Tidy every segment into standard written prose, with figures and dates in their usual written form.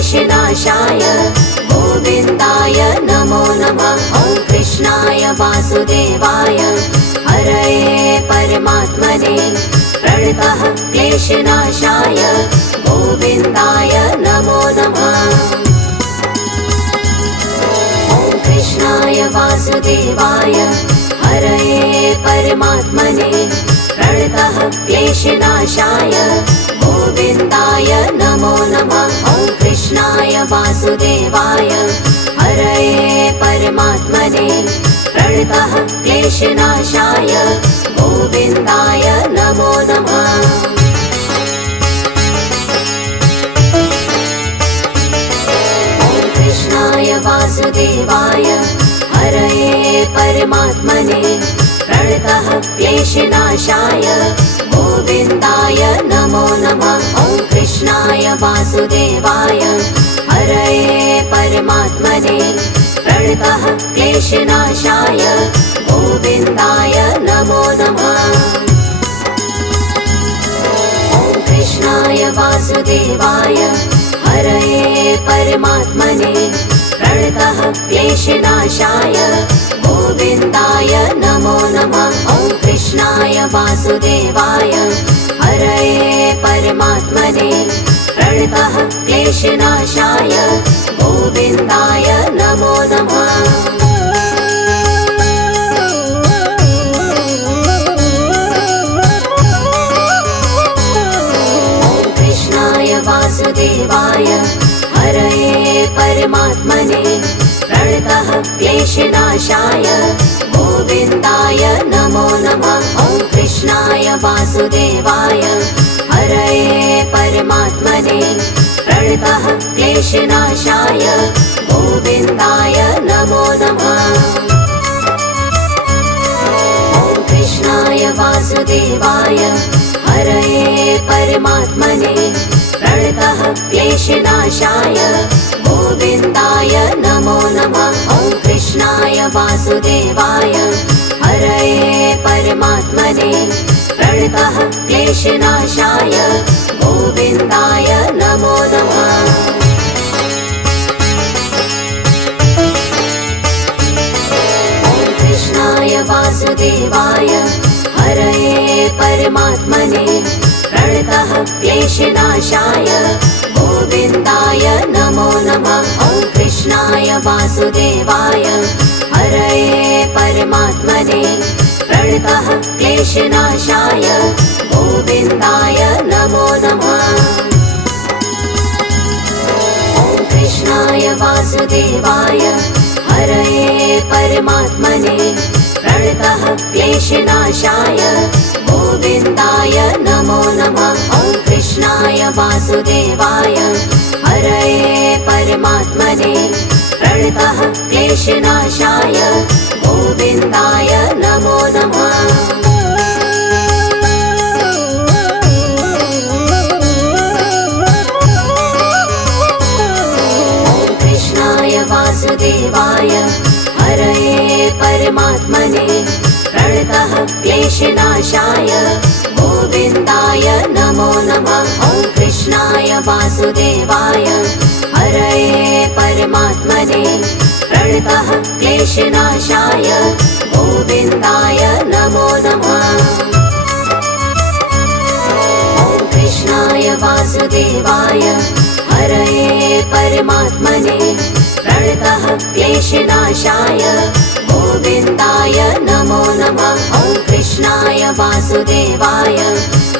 क्लेशनाशाय गोविन्दाय नमो नमः। ॐ कृष्णाय वासुदेवाय हरये परमात्मने प्रणतः क्लेशनाशाय गोविन्दाय नमो नमः। ॐ कृष्णाय वासुदेवाय हरये परमात्मने प्रणतः क्लेशनाशाय गोविन्दाय नमो नमः। ॐ कृष्णाय वासुदेवाय हरये परमात्मने प्रणतः क्लेशनाशाय गोविन्दाय नमो नमः। ॐ कृष्णाय वासुदेवाय हरये परमात्मने प्रणतः क्लेशनाशाय गोविन्दाय नमो नमः। ॐ कृष्णाय वासुदेवाय हरये परमात्मने प्रणतः क्लेशनाशाय गोविन्दाय नमो नमः। ॐ कृष्णाय वासुदेवाय हरये परमात्मने प्रणतः क्लेशनाशाय गोविन्दाय नमो नमः। ॐ कृष्णाय वासुदेवाय हरये परमात्मने प्रणतः क्लेशनाशाय गोविन्दाय नमो नमः। ॐ कृष्णाय वासुदेवाय हरये परमात्मने प्रणतः क्लेशनाशाय गोविन्दाय नमो नमः। ॐ कृष्णाय वासुदेवाय हरये परमात्मने प्रणतः क्लेशनाशाय गोविन्दाय नमो नमः। ॐ कृष्णाय वासुदेवाय हरये परमात्मने प्रणतः क्लेशनाशाय गोविन्दाय नमो नमः। ॐ कृष्णाय वासुदेवाय हरये परमात्मने प्रणतः क्लेशनाशाय गोविन्दाय नमो नमः। ॐ कृष्णाय वासुदेवाय हरये परमात्मने प्रणतः क्लेशनाशाय गोविन्दाय नमो नमः। ॐ कृष्णाय वासुदेवाय हरये परमात्मने प्रणतः क्लेशनाशाय गोविन्दाय नमो नमः। ॐ कृष्णाय वासुदेवाय हरये परमात्मने प्रणतः क्लेशनाशाय गोविन्दाय नमो नमः। ॐ कृष्णाय वासुदेवाय हरये परमात्मने प्रणतः क्लेशनाशाय गोविन्दाय नमो नमः। ॐ कृष्णाय वासुदेवाय हरये परमात्मने प्रणतः क्लेशनाशाय गोविन्दाय नमो नमः। ॐ कृष्णाय वासुदेवाय हरये परमात्मने प्रणतः क्लेशनाशाय गोविन्दाय नमो नमः। ॐ कृष्णाय वासुदेवाय हरये परमात्मने प्रणतः क्लेशनाशाय गोविन्दाय नमो नमः। ॐ कृष्णाय वासुदेवाय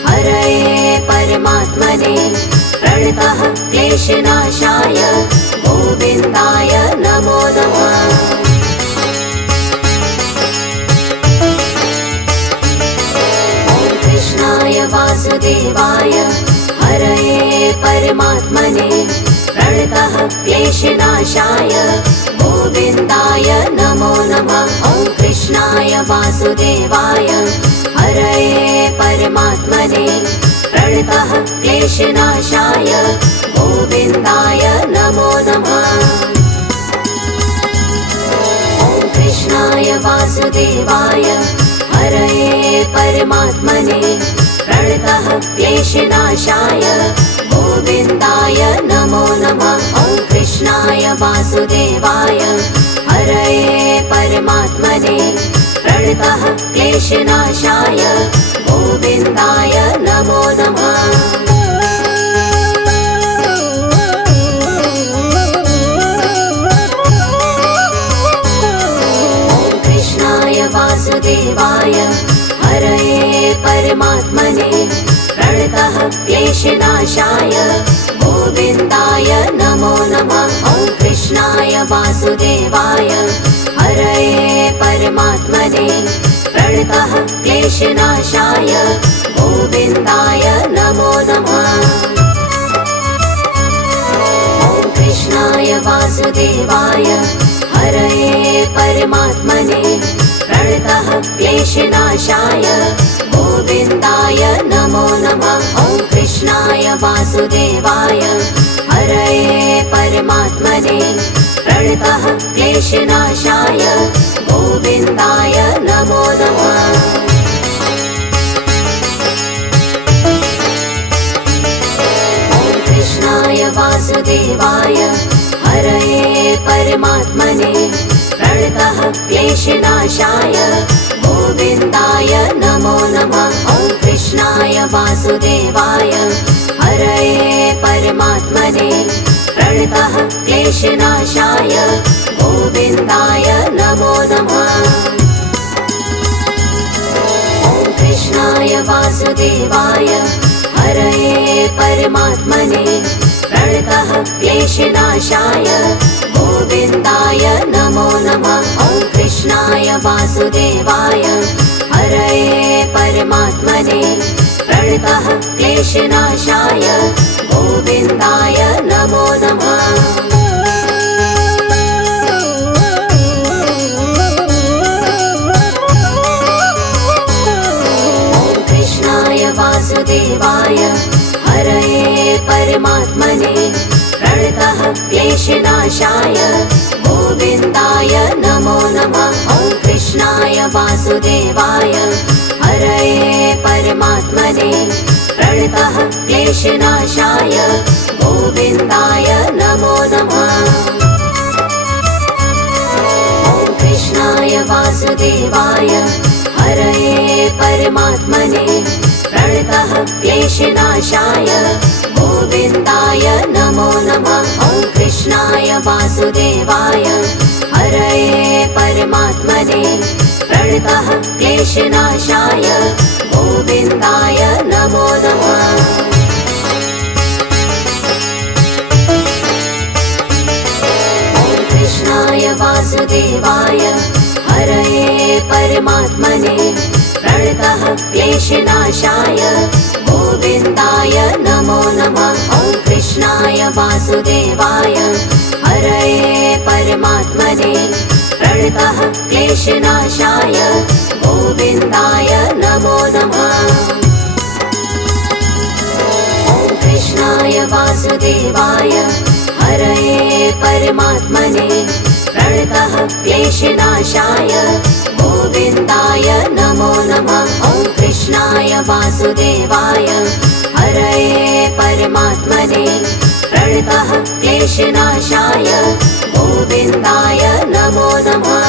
हरये परमात्मने प्रणतः क्लेशनाशाय गोविन्दाय नमो नमः। ॐ कृष्णाय वासुदेवाय हरये परमात्मने प्रणतः क्लेशनाशाय गोविन्दाय नमो नमः। ॐ कृष्णाय वासुदेवाय हरये परमात्मने प्रणतः क्लेशनाशाय गोविन्दाय नमो नमः। ॐ कृष्णाय वासुदेवाय हरये परमात्मने प्रणतः क्लेशनाशाय गोविन्दाय नमो नमः। वासुदेवाय हरये परमात्मने प्रणतः क्लेशनाशाय गोविन्दाय नमो नमः। वासुदेवाय हरये परमात्मने प्रणतः क्लेशनाशाय गोविन्दाय नमो नमः। ॐ कृष्णाय वासुदेवाय हरये परमात्मने प्रणतः क्लेशनाशाय गोविन्दाय नमो नमः। ॐ कृष्णाय वासुदेवाय हरये परमात्मने प्रणतः क्लेशनाशाय गोविन्दाय नमो नमः। ॐ कृष्णाय वासुदेवाय हरये परमात्मने प्रणतः क्लेशनाशाय गोविन्दाय नमो नमः। ॐ कृष्णाय वासुदेवाय हरये परमात्मने प्रणतः क्लेशनाशाय गोविन्दाय नमो नमः। ॐ कृष्णाय वासुदेवाय हरये परमात्मने प्रणतः क्लेशनाशाय गोविन्दाय नमो नमः। ॐ कृष्णाय वासुदेवाय हरये परमात्मने प्रणतः क्लेशनाशाय गोविन्दाय नमो नमः। ॐ कृष्णाय वासुदेवाय हरये परमात्मने प्रणतः क्लेशनाशाय गोविन्दाय नमो नमः। ॐ कृष्णाय वासुदेवाय हरये परमात्मने प्रणतः क्लेशनाशाय गोविन्दाय नमो नमः। ॐ कृष्णाय वासुदेवाय हरये परमात्मने प्रणतः क्लेशनाशाय गोविन्दाय नमो नमः। ॐ कृष्णाय वासुदेवाय हरये परमात्मने प्रणतः क्लेशनाशाय गोविन्दाय नमो नमः। ॐ कृष्णाय वासुदेवाय हरये परमात्मने प्रणतः क्लेशनाशाय गोविन्दाय नमो नमः। ॐ कृष्णाय वासुदेवाय हरये परमात्मने प्रणतः क्लेशनाशाय गोविन्दाय नमो नमः। ॐ कृष्णाय वासुदेवाय हरये परमात्मने प्रणतः क्लेशनाशाय गोविन्दाय नमो नमः। ॐ कृष्णाय वासुदेवाय हरये परमात्मने प्रणतः क्लेशनाशाय गोविन्दाय नमो नमः। ॐ कृष्णाय वासुदेवाय हरये परमात्मने प्रणतः क्लेशनाशाय गोविन्दाय नमो नमः।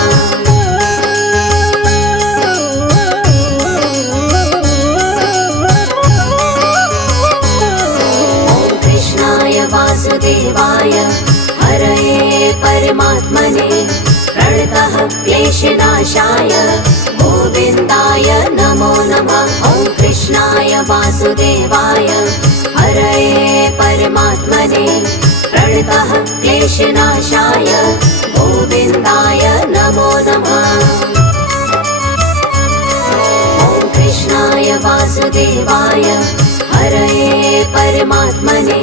ॐ कृष्णाय वासुदेवाय हरये परमात्मने प्रणतः क्लेशनाशाय गोविन्दाय नमो नमः। ॐ कृष्णाय वासुदेवाय हरये परमात्मने प्रणतः क्लेशनाशाय गोविन्दाय नमो नमः। ॐ कृष्णाय वासुदेवाय हरये परमात्मने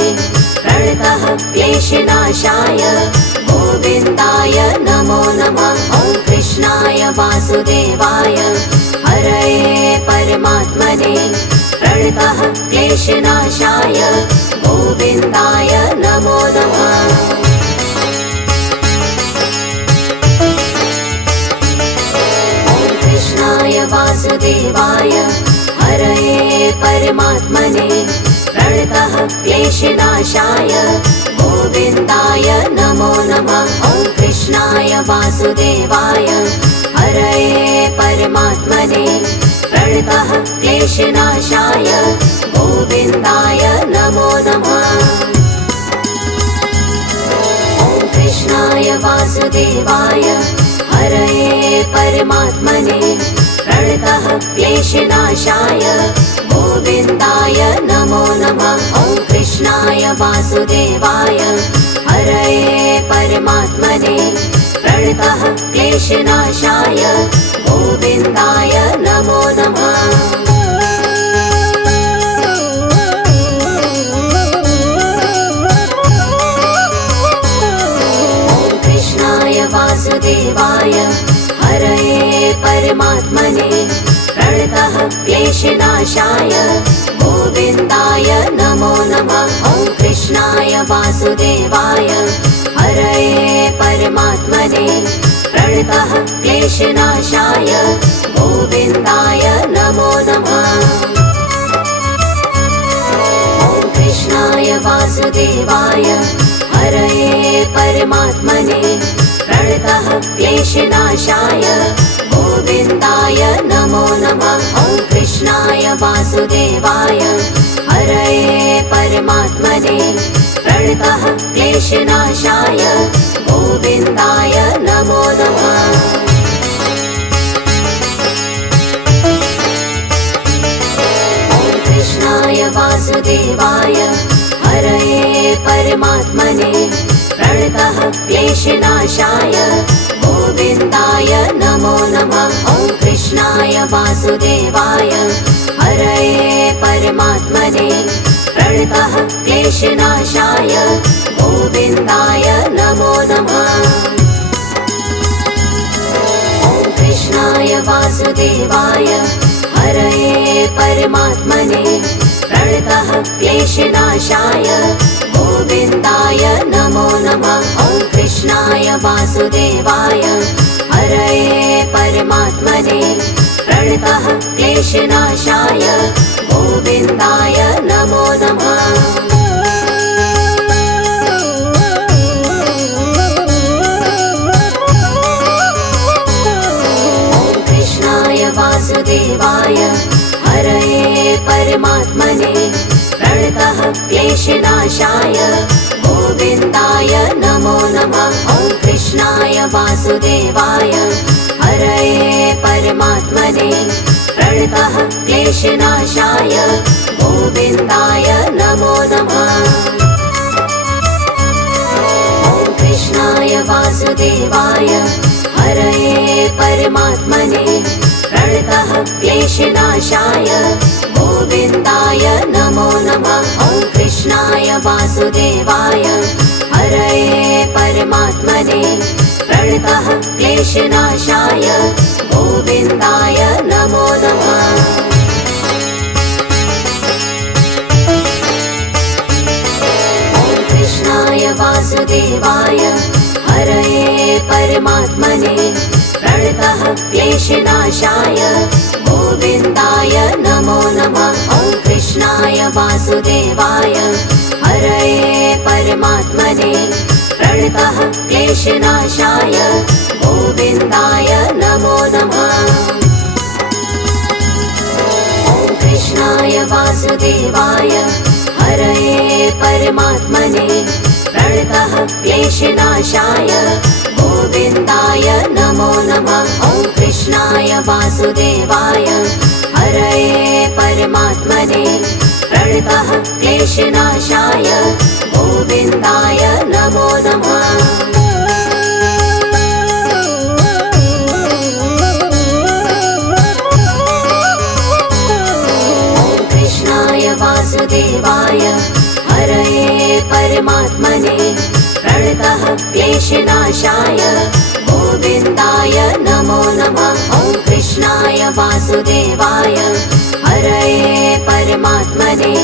प्रणतः क्लेशनाशाय गोविन्दाय नमो नमः। ॐ कृष्णाय वासुदेवाय हरये परमात्मने प्रणतः क्लेशनाशाय गोविन्दाय नमो नमः। ॐ कृष्णाय वासुदेवाय हरये परमात्मने प्रणतः क्लेशनाशाय गोविन्दाय नमो नमः। ॐ वासुदेवाय हरये परमात्मने प्रणतः क्लेशनाशाय गोविन्दाय नमो नमः। ॐ कृष्णाय वासुदेवाय हरये परमात्मने प्रणतः क्लेशनाशाय गोविन्दाय नमो नमः। ॐ कृष्णाय वासुदेवाय हरये परमात्मने प्रणतः क्लेशनाशाय गोविन्दाय नमो नमः। ॐ कृष्णाय वासुदेवाय हरये परमात्मने प्रणतः क्लेशनाशाय गोविन्दाय नमो नमः। ॐ कृष्णाय वासुदेवाय हरये परमात्मने प्रणतः क्लेशनाशाय गोविन्दाय नमो नमः। ॐ कृष्णाय वासुदेवाय हरये परमात्मने प्रणतः क्लेशनाशाय गोविन्दाय नमो नमः। ॐ कृष्णाय वासुदेवाय हरये परमात्मने प्रणतः क्लेशनाशाय गोविन्दाय नमो नमः। ॐ कृष्णाय वासुदेवाय हरये परमात्मने प्रणतः क्लेशनाशाय गोविन्दाय नमो नमः। ॐ कृष्णाय वासुदेवाय हरये परमात्मने प्रणतः क्लेशनाशाय गोविन्दाय नमो नमः। ॐ कृष्णाय वासुदेवाय हरये परमात्मने प्रणतः क्लेशनाशाय गोविन्दाय नमो नमः। ॐ कृष्णाय वासुदेवाय हरये परमात्मने प्रणतः क्लेशनाशाय गोविन्दाय नमो नमः। ॐ कृष्णाय वासुदेवाय हरये परमात्मने प्रणतः क्लेशनाशाय गोविन्दाय नमो नमः। ॐ कृष्णाय वासुदेवाय हरये परमात्मने प्रणतः क्लेशनाशाय गोविन्दाय नमो नमः। ॐ कृष्णाय वासुदेवाय हरये परमात्मने प्रणतः क्लेशनाशाय गोविन्दाय नमो नमः। ॐ कृष्णाय वासुदेवाय हरये परमात्मने प्रणतः क्लेशनाशाय गोविन्दाय नमो नमः। ॐ कृष्णाय वासुदेवाय हरये परमात्मने प्रणतः क्लेशनाशाय गोविन्दाय नमो नमः। ॐ कृष्णाय वासुदेवाय हरये परमात्मने प्रणतः क्लेशनाशाय गोविन्दाय नमो नमः। ॐ कृष्णाय वासुदेवाय हरये परमात्मने प्रणतः क्लेशनाशाय गोविन्दाय नमो नमः। ॐ कृष्णाय वासुदेवाय हरये परमात्मने प्रणतः क्लेशनाशाय गोविन्दाय नमो नमः। ॐ कृष्णाय वासुदेवाय हरये परमात्मने प्रणतः क्लेशनाशाय गोविन्दाय नमो नमः। ॐ कृष्णाय वासुदेवाय हरये परमात्मने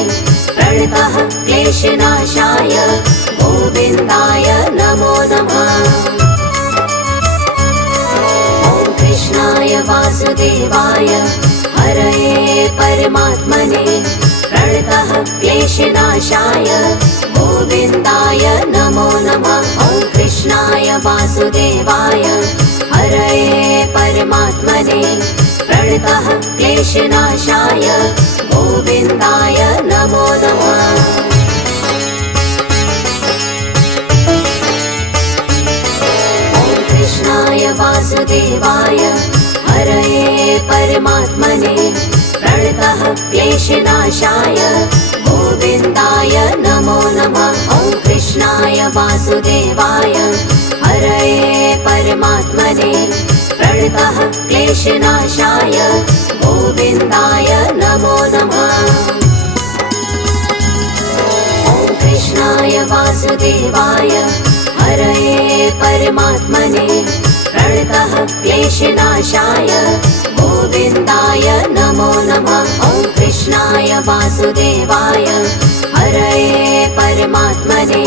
प्रणतः क्लेशनाशाय गोविन्दाय नमो नमः। ॐ कृष्णाय वासुदेवाय हरये परमात्मने प्रणतः क्लेशनाशाय गोविन्दाय नमो नमः। ॐ कृष्णाय वासुदेवाय वासुदेवाय हरये परमात्मने प्रणतः क्लेशनाशाय गोविन्दाय नमो नमः। कृष्णाय वासुदेवाय हरये परमात्मने प्रणतः क्लेशनाशाय गोविन्दाय नमो नमः। ॐ कृष्णाय वासुदेवाय हरये परमात्मने प्रणतः क्लेशनाशाय गोविन्दाय नमो नमः। ॐ कृष्णाय वासुदेवाय हरये परमात्मने प्रणतः क्लेशनाशाय गोविन्दाय नमो नमः। ॐ कृष्णाय वासुदेवाय हरये परमात्मने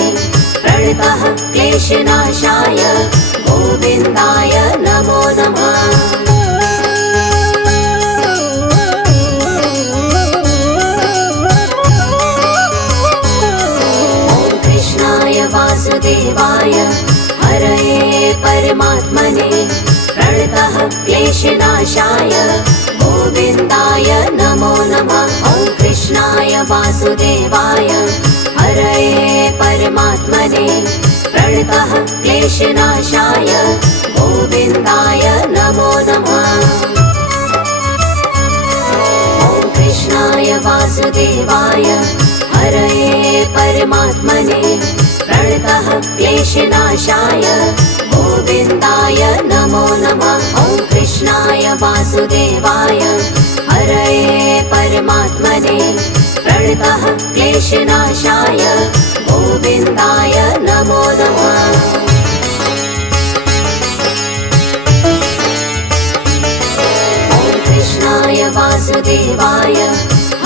प्रणतः क्लेशनाशाय गोविन्दाय नमो नमः। वासुदेवाय हरये परमात्मने प्रणतः क्लेशनाशाय गोविन्दाय नमो नमः। ॐ कृष्णाय वासुदेवाय हरये परमात्मने प्रणतः क्लेशनाशाय गोविन्दाय नमो नमः। ॐ कृष्णाय वासुदेवाय हरये परमात्मने प्रणतः क्लेशनाशाय गोविन्दाय नमो नमः। ॐ कृष्णाय वासुदेवाय हरये परमात्मने प्रणतः क्लेशनाशाय गोविन्दाय नमो नमः। ॐ कृष्णाय वासुदेवाय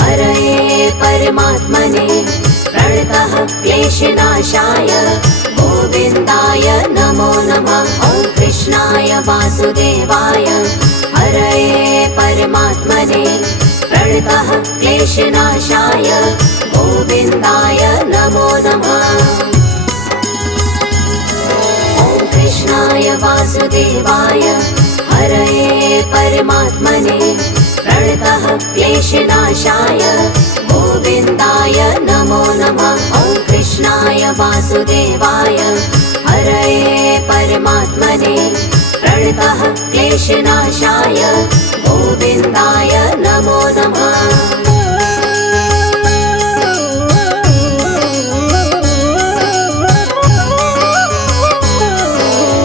हरये परमात्मने प्रणतः क्लेशनाशाय गोविन्दाय नमो नमः। ॐ कृष्णाय वासुदेवाय हरये परमात्मने प्रणतः क्लेशनाशाय गोविन्दाय नमो नमः। ॐ कृष्णाय वासुदेवाय हरये परमात्मने प्रणतः क्लेशनाशाय गोविन्दाय नमो नमः। ॐ कृष्णाय वासुदेवाय हरये परमात्मने प्रणतः क्लेशनाशाय गोविन्दाय नमो नमः।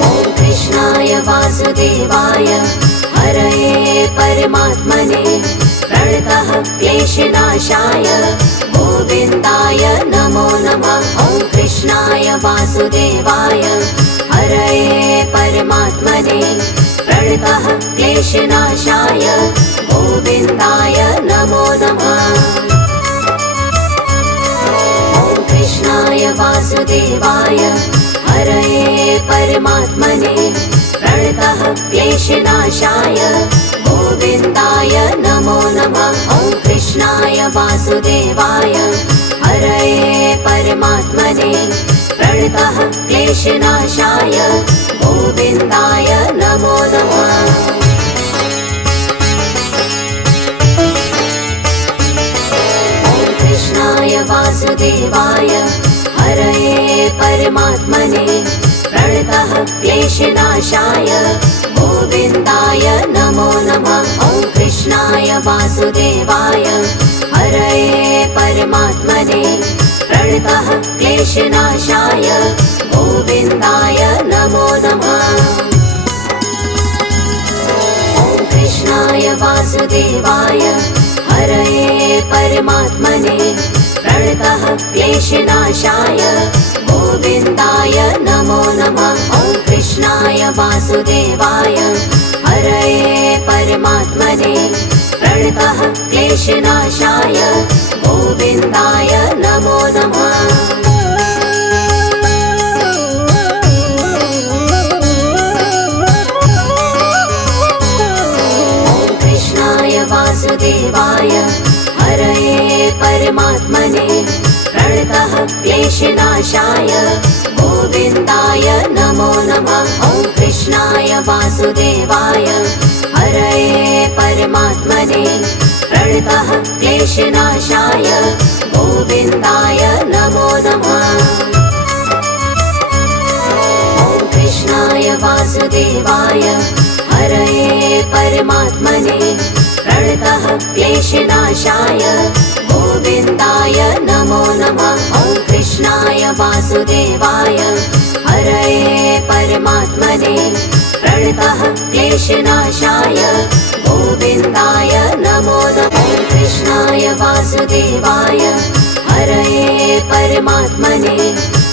ॐ कृष्णाय वासुदेवाय हरये परमात्मने प्रणतः क्लेशनाशाय गोविन्दाय नमो नमः। ॐ कृष्णाय वासुदेवाय हरये परमात्मने प्रणतः क्लेशनाशाय गोविन्दाय नमो नमः। ॐ कृष्णाय वासुदेवाय हरये परमात्मने प्रणतः क्लेशनाशाय गोविन्दाय नमो नमः। ॐ कृष्णाय वासुदेवाय हरये परमात्मने प्रणतः क्लेशनाशाय गोविन्दाय नमो नमः। ॐ कृष्णाय वासुदेवाय हरये परमात्मने प्रणतः क्लेशनाशाय गोविन्दाय नमो नमः। ॐ कृष्णाय वासुदेवाय हरये परमात्मने प्रणतः क्लेशनाशाय गोविन्दाय नमो नमः। ॐ कृष्णाय वासुदेवाय हरये परमात्मने प्रणतः क्लेशनाशाय गोविन्दाय नमो नमः। ॐ कृष्णाय वासुदेवाय हरये परमात्मने प्रणतः क्लेशनाशाय गोविन्दाय नमो नमः। ॐ कृष्णाय वासुदेवाय हरये परमात्मने प्रणतः क्लेशनाशाय गोविन्दाय नमो नमः। कृष्णाय वासुदेवाय हरये परमात्मने प्रणतः क्लेशनाशाय गोविन्दाय नमो नमः। ॐ कृष्णाय वासुदेवाय हरये परमात्मने प्रणतः क्लेशनाशाय गोविन्दाय नमो नमः। ॐ कृष्णाय वासुदेवाय हरये परमात्मने प्रणतः क्लेशनाशाय गोविन्दाय नमो नमः। ॐ कृष्णाय वासुदेवाय हरये परमात्मने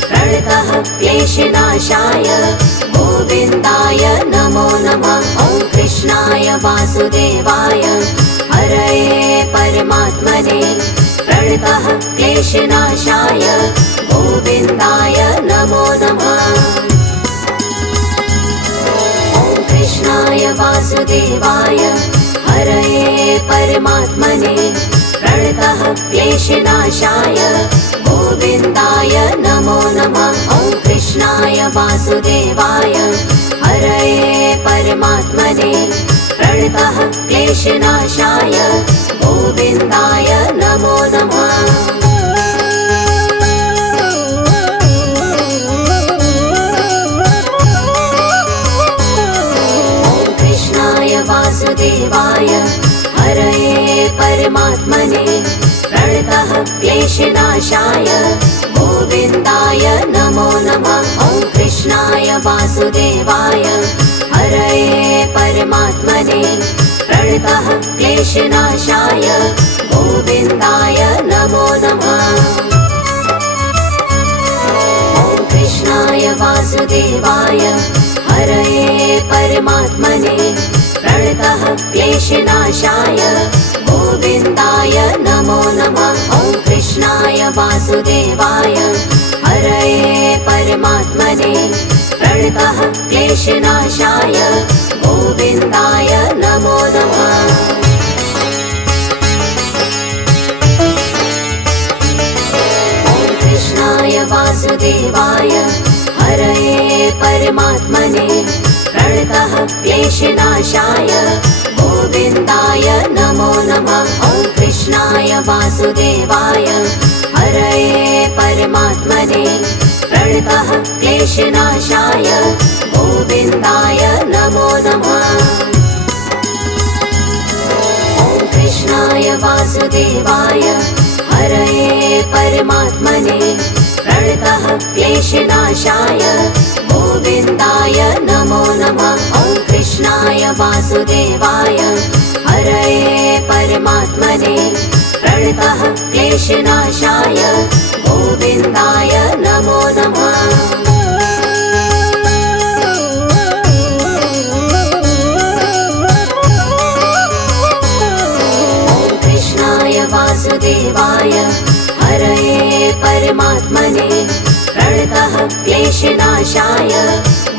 प्रणतः क्लेशनाशाय गोविन्दाय नमो नमः। ॐ कृष्णाय वासुदेवाय हरये परमात्मने प्रणतः क्लेशनाशाय गोविन्दाय नमो नमः। ॐ कृष्णाय वासुदेवाय हरये परमात्मने प्रणतः क्लेशनाशाय गोविन्दाय नमो नमः। ॐ कृष्णाय वासुदेवाय हरये परमात्मने प्रणतः क्लेशनाशाय गोविन्दाय नमो नमः। ॐ कृष्णाय वासुदेवाय हरये परमात्मने प्रणतः क्लेशनाशाय गोविन्दाय नमो नमः। ॐ कृष्णाय वासुदेवाय हरये परमात्मने प्रणतः क्लेशनाशाय गोविन्दाय नमो नमः। ॐ कृष्णाय वासुदेवाय हरये परमात्मने प्रणतः क्लेशनाशाय गोविन्दाय नमो नमः। ॐ कृष्णाय वासुदेवाय हरये परमात्मने प्रणतः क्लेशनाशाय गोविन्दाय नमो नमः। ॐ कृष्णाय वासुदेवाय हरये परमात्मने प्रणतः क्लेशनाशाय गोविन्दाय नमो नमः। ॐ कृष्णाय वासुदेवाय हरये परमात्मने प्रणतः क्लेशनाशाय गोविन्दाय नमो नमः। ॐ कृष्णाय वासुदेवाय हरये परमात्मने प्रणतः क्लेशनाशाय गोविन्दाय नमो नमः। ॐ कृष्णाय वासुदेवाय हरये परमात्मने प्रणतः क्लेशनाशाय गोविन्दाय नमो नमः। ॐ कृष्णाय वासुदेवाय हरये परमात्मने प्रणतः क्लेशनाशाय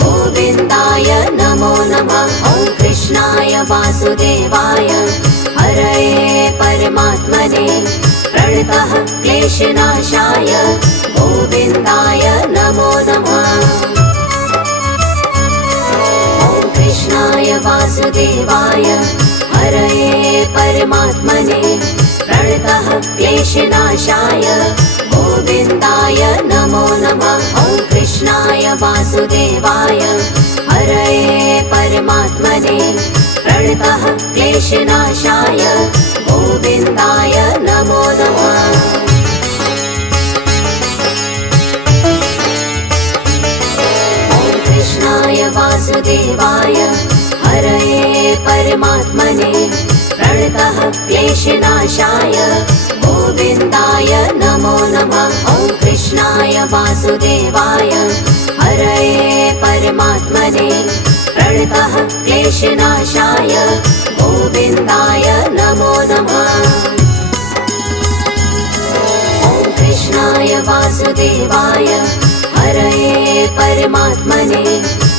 गोविन्दाय नमो नमः। ॐ कृष्णाय वासुदेवाय हरये परमात्मने प्रणतः क्लेशनाशाय गोविन्दाय नमो नमः। ॐ कृष्णाय वासुदेवाय हरये परमात्मने प्रणतः क्लेशनाशाय गोविन्दाय नमो नमः। ॐ कृष्णाय वासुदेवाय हरये परमात्मने प्रणतः क्लेशनाशाय गोविन्दाय नमो नमः। ॐ कृष्णाय वासुदेवाय हरये परमात्मने प्रणतः क्लेशनाशाय गोविन्दाय नमो नमः। ॐ कृष्णाय वासुदेवाय हरये परमात्मने प्रणतः क्लेशनाशाय गोविन्दाय नमो नमः। ॐ कृष्णाय वासुदेवाय हरये परमात्मने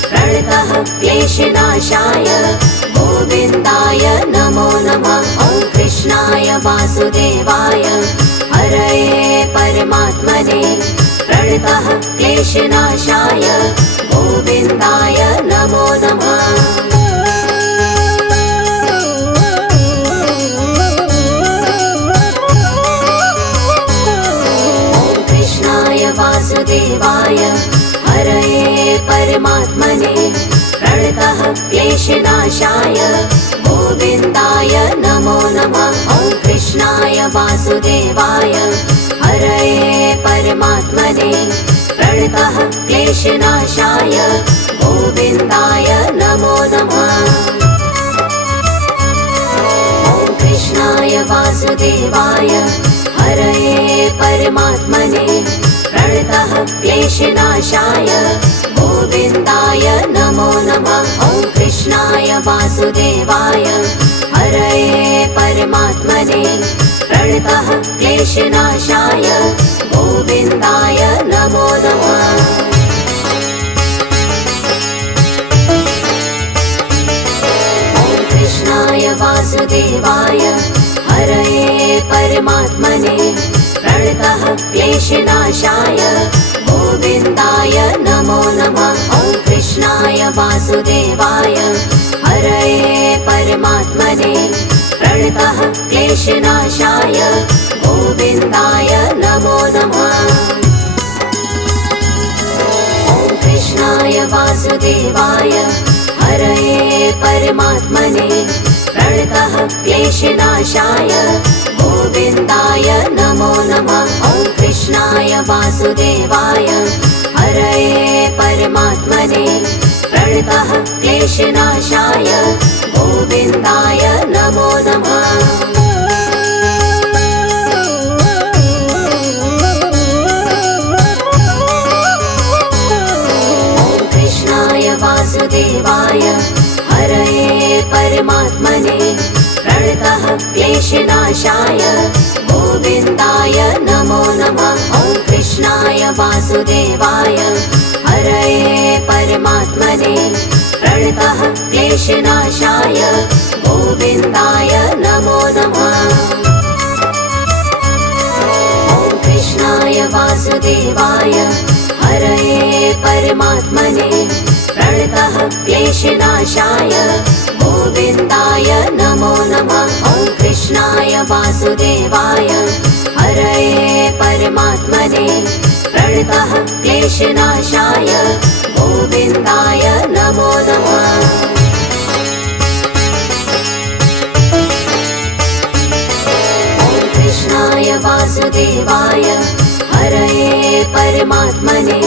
प्रणतः क्लेशनाशाय गोविन्दाय नमो नमः। ॐ कृष्णाय वासुदेवाय हरये परमात्मने प्रणतः क्लेशनाशाय गोविन्दाय नमो नमः। परमात्मने प्रणतः क्लेशनाशाय गोविन्दाय नमो नमः। ॐ कृष्णाय वासुदेवाय हरये परमात्मने प्रणतः क्लेशनाशाय गोविन्दाय नमो नमः। ॐ कृष्णाय वासुदेवाय हरये परमात्मने प्रणतः क्लेशनाशाय गोविन्दाय नमो नमः। ॐ कृष्णाय वासुदेवाय हरये परमात्मने प्रणतः क्लेशनाशाय गोविन्दाय नमो नमः। ॐ कृष्णाय वासुदेवाय हरये परमात्मने प्रणतः क्लेशनाशाय गोविन्दाय नमो नमः। ॐ कृष्णाय वासुदेवाय हरये परमात्मने प्रणतः क्लेशनाशाय गोविन्दाय नमो नमः। ॐ कृष्णाय वासुदेवाय हरये परमात्मने प्रणतः क्लेशनाशाय गोविन्दाय नमो नमः। ॐ कृष्णाय वासुदेवाय हरये परमात्मने प्रणतः क्लेशनाशाय गोविन्दाय नमो नमः। ॐ कृष्णाय वासुदेवाय हरये परमात्मने प्रणतः क्लेशनाशाय गोविन्दाय नमो नमः। ॐ कृष्णाय वासुदेवाय हरये परमात्मने प्रणतः क्लेशनाशाय गोविन्दाय नमो नमः। ॐ कृष्णाय वासुदेवाय हरये परमात्मने प्रणतः क्लेशनाशाय गोविन्दाय नमो नमः। ॐ कृष्णाय वासुदेवाय हरये परमात्मने प्रणतः क्लेशनाशाय गोविन्दाय नमो नमः। ॐ कृष्णाय वासुदेवाय हरये परमात्मने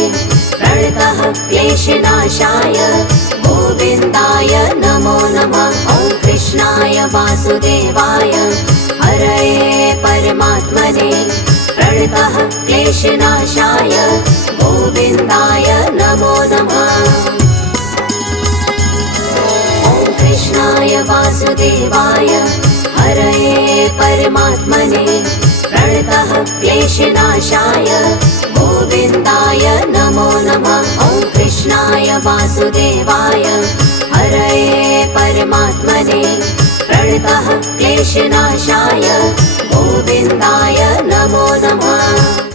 प्रणतः क्लेशनाशाय गोविन्दाय नमो नमः। ॐ कृष्णाय वासुदेवाय हरये परमात्मने प्रणतः क्लेशनाशाय गोविन्दाय नमो नमः। ॐ कृष्णाय वासुदेवाय हरये परमात्मने प्रणतः क्लेशनाशाय गोविन्दाय नमो नमः। ॐ कृष्णाय वासुदेवाय हरये परमात्मने प्रणतः क्लेशनाशाय गोविन्दाय नमो नमः।